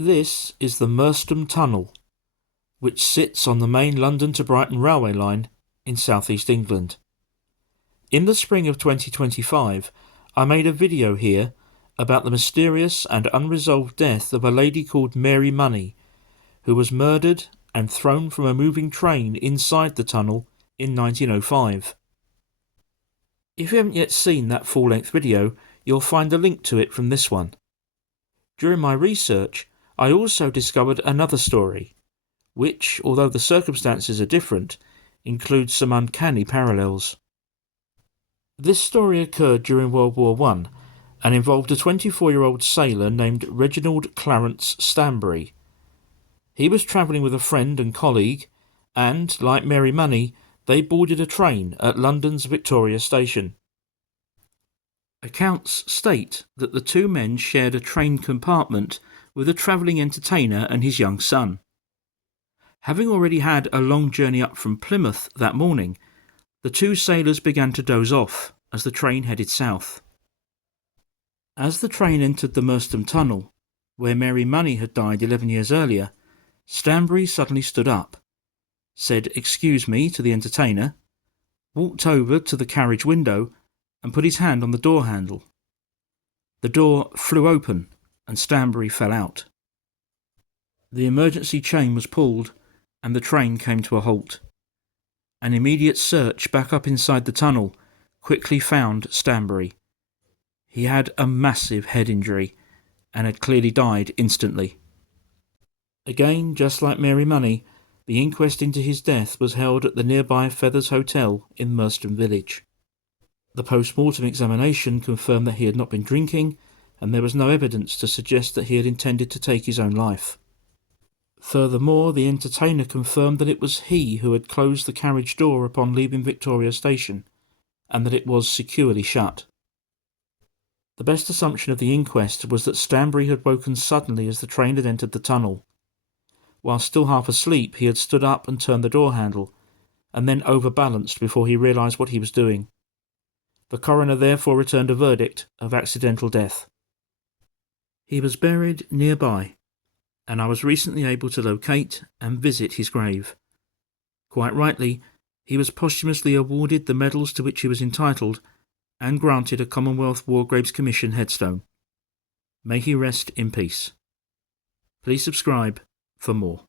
This is the Merstham Tunnel, which sits on the main London to Brighton railway line in southeast England. In the spring of 2025, I made a video here about the mysterious and unresolved death of a lady called Mary Money, who was murdered and thrown from a moving train inside the tunnel in 1905. If you haven't yet seen that full-length video, you'll find a link to it from this one. During my research, I also discovered another story, which, although the circumstances are different, includes some uncanny parallels. This story occurred during World War I and involved a 24-year-old sailor named Reginald Clarence Stanbury. He was travelling with a friend and colleague, and, like Mary Money, they boarded a train at London's Victoria Station. Accounts state that the two men shared a train compartment with a travelling entertainer and his young son. Having already had a long journey up from Plymouth that morning, the two sailors began to doze off as the train headed south. As the train entered the Merstham Tunnel, where Mary Money had died 11 years earlier, Stanbury suddenly stood up, said "excuse me" to the entertainer, walked over to the carriage window and put his hand on the door handle. The door flew open and Stanbury fell out. The emergency chain was pulled and the train came to a halt. An immediate search back up inside the tunnel quickly found Stanbury. He had a massive head injury and had clearly died instantly. Again, just like Mary Money, the inquest into his death was held at the nearby Feathers Hotel in Merstham Village. The post-mortem examination confirmed that he had not been drinking, and there was no evidence to suggest that he had intended to take his own life. Furthermore, the entertainer confirmed that it was he who had closed the carriage door upon leaving Victoria Station, and that it was securely shut. The best assumption of the inquest was that Stanbury had woken suddenly as the train had entered the tunnel. While still half asleep, he had stood up and turned the door handle, and then overbalanced before he realised what he was doing. The coroner therefore returned a verdict of accidental death. He was buried nearby, and I was recently able to locate and visit his grave. Quite rightly, he was posthumously awarded the medals to which he was entitled and granted a Commonwealth War Graves Commission headstone. May he rest in peace. Please subscribe for more.